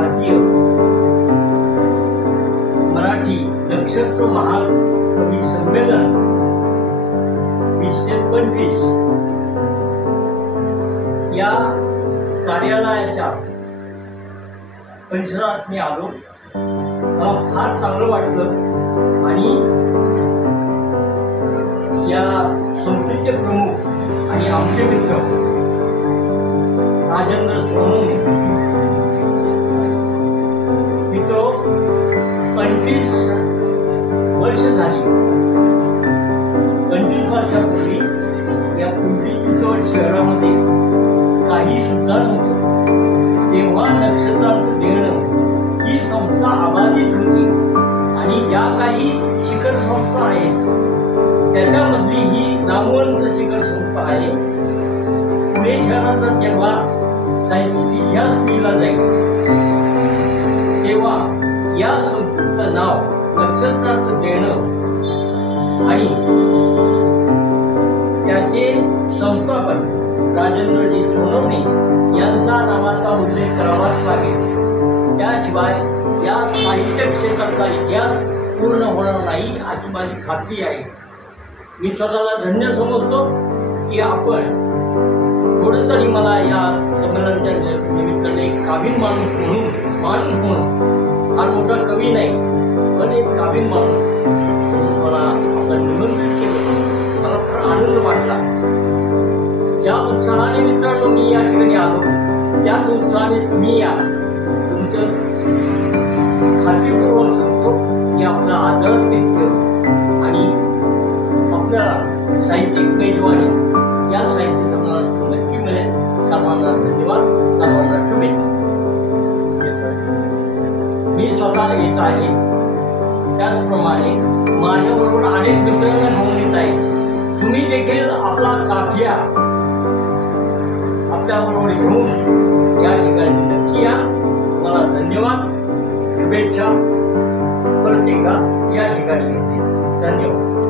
भारतीय मराठी नक्षत्र महाकवी संमेलन 2025 या कार्यालयाच्या परिसरात मी आलो. मला फार चांगलं वाटलं आणि या संस्थेचे प्रमुख आणि आमचे मित्र राजेंद्र सोनवणे मित्र 25 वर्ष झाली. 25 वर्षापूर्वी या पिंपरी चिंचवड शहरामध्ये काही सुद्धा नव्हतं. तेव्हा नक्षत्रांचं देणं ही संस्था अबाधित होती आणि ज्या काही शिखर संस्था आहेत त्याच्यामधली ही नामवंत शिखर संस्था आहे. पुणे शहराचा जेव्हा साहित्य इतिहास लिहिला जाईल तेव्हा या संस्थेचं नाव नक्षत्राचं देणं आणि त्याचे संस्थापक राजेंद्रजी सोनवणे यांचा नावाचा उल्लेख करावाच लागेल. त्याशिवाय या साहित्य क्षेत्राचा इतिहास पूर्ण होणार नाही अशी माझी खात्री आहे. मी स्वतःला धन्य समजतो की आपण थोडं तरी मला या संमेलनाच्या निमित्ताने एक काबिन माणूस म्हणून फार मोठा कवी नाही पण एक काबिन माणूस मला आपण निमंत्रित केलं. मला फार आनंद वाटला. ज्या उत्साहाने मित्रांनो मी या ठिकाणी आलो त्याच उत्साहाने तुम्ही या. तुमचं खात्रीपूर्वक सांगतो की आपला आदर मित्र आणि आपल्याला साहित्यिक मेजवानी या साहित्य संमेलनात नक्की मिळेल. सर्वांना धन्यवाद. सर्वांना शुभेच्छा. मी स्वतः येत आहे त्याचप्रमाणे माझ्याबरोबर अनेक मित्रांना घेऊन येत आहे. तुम्ही देखील आपला काफिया आपल्याबरोबर घेऊन या ठिकाणी नक्की या. मला धन्यवाद. शुभेच्छा. परत एकदा या ठिकाणी धन्यवाद.